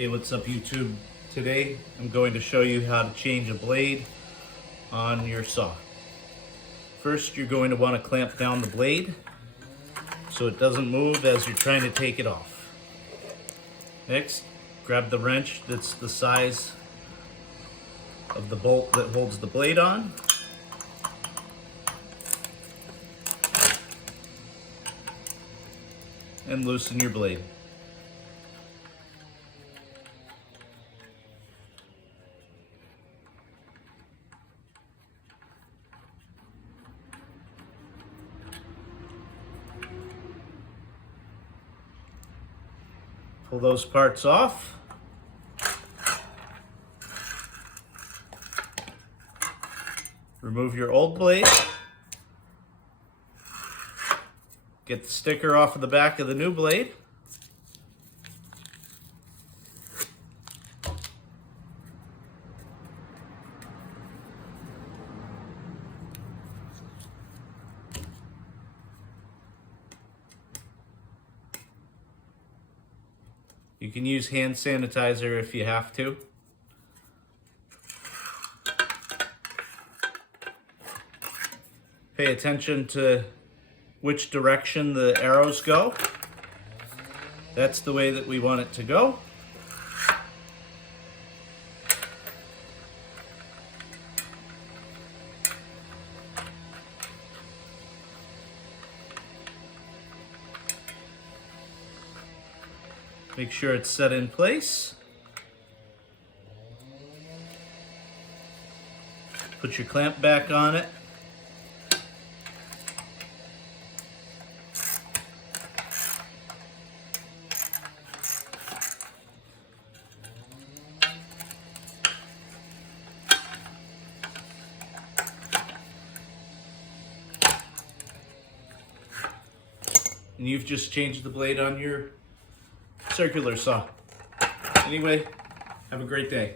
Hey, what's up YouTube? Today I'm going to show you how to change a blade on your saw. First, you're going to want to clamp down the blade so it doesn't move as you're trying to take it off. Next, grab the wrench that's the size of the bolt that holds the blade on. And loosen your blade. Pull those parts off. Remove your old blade. Get the sticker off of the back of the new blade. You can use hand sanitizer if you have to. Pay attention to which direction the arrows go. That's the way that we want it to go. Make sure it's set in place. Put your clamp back on it. And you've just changed the blade on your circular saw. Anyway, have a great day.